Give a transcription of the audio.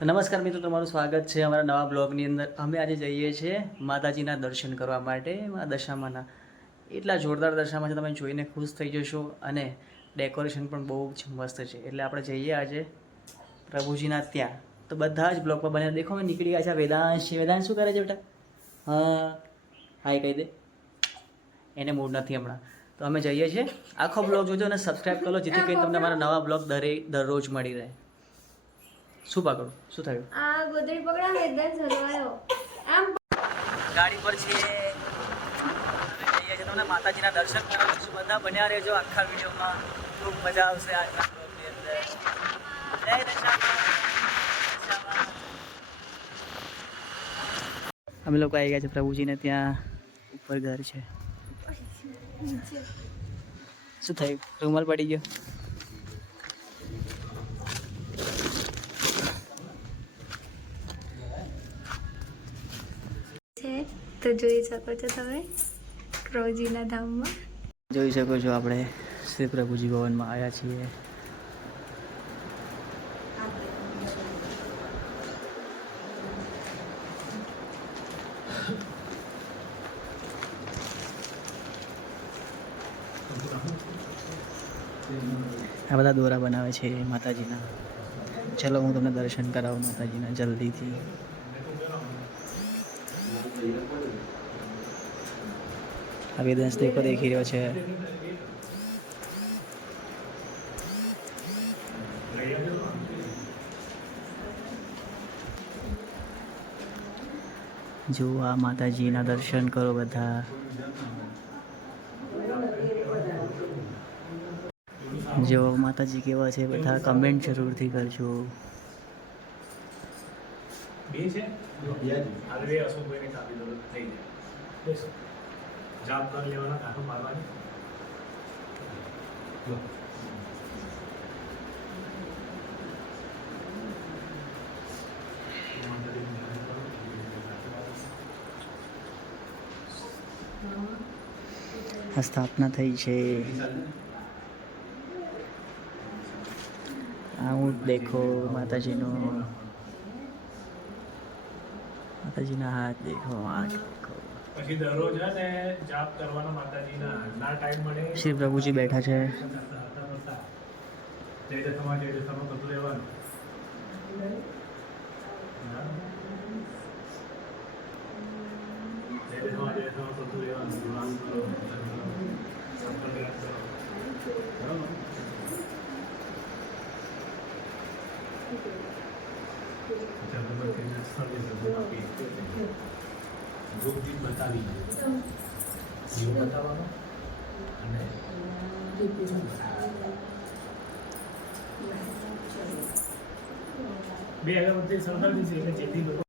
નમસ્કાર મિત્રો, તમારું સ્વાગત છે અમારા નવા બ્લોગની અંદર. અમે આજે જઈએ છીએ માતાજીના દર્શન કરવા માટે. દશામાના એટલા જોરદાર દશામાં છે, તમે જોઈને ખુશ થઈ જશો અને ડેકોરેશન પણ બહુ જ મસ્ત છે. એટલે આપણે જઈએ આજે પ્રભુજીના ત્યાં. તો બધા જ બ્લોગમાં બને દેખો અમે નીકળી ગયા છે. વેદાંશ છે. વેદાંશ શું કરે છે બેટા? હા, હાય કહી દે. એને મૂડ નથી હમણાં. તો અમે જઈએ છીએ. આખો બ્લોગ જોજો અને સબસ્ક્રાઈબ કરો, જેથી કરીને તમને મારા નવા બ્લોગ દરરોજ મળી રહે. શું પકડું? શું થયું? આ ગોદડી પકડા ને એકદમ સલવાયો આમ ગાડી પર છે. અમે જઈએ છીએ, તમને માતાજીના દર્શન કરાવીશું. બધા બન્યા રહેજો આખા વિડીયોમાં. ખૂબ મજા આવશે આજના બ્લોગની અંદર. જય દશામાં. અમે લોકો આવી ગયા છે પ્રભુજીને ત્યાં. ઉપર ઘર છે. શું થયું? રૂમાલ પડી ગયો? તો જોઈ શકો છો તમે પ્રભુજીના ધામમાં. જોઈ શકો છો આપણે શ્રી પ્રભુજી ભવનમાં આવ્યા છીએ. આ બધા દોરા બનાવે છે માતાજીના. ચલો હું તમને દર્શન કરાવું માતાજીના જલ્દીથી. આ વેદાંશ દેખો દેખી રહ્યો છે. જો આ માતાજીના દર્શન કરો બધા. જો માતાજી કેવા છે બધા કમેન્ટ જરૂરથી કરજો. બે છે આગળ અશોકભાઈને કાપી દો થઈ જાય. જાપ કરી લેવાના, કાંટો મારવાની. આ સ્થાપના થઈ છે. આ ઊંટ દેખો માતાજીનો. માતાજીના હાથ દેખો, આંખ દેખો. પછી દરરોજ છે ને જાપ કરવાના માતાજીના. ના ટાઈમ મળે શ્રી પ્રભુજી બેઠા છે. જય દશામાં કરતું રહેવાનું. જય દશામાં કરતું રહેવાનું. ધ્યાન કરો, સંકલ્પ કરો. બરાબર. રૂપદીપ બતાવી જીવ બતાવવાનો અને બે અગરબત્તી સળગાવી છે એટલે જેથી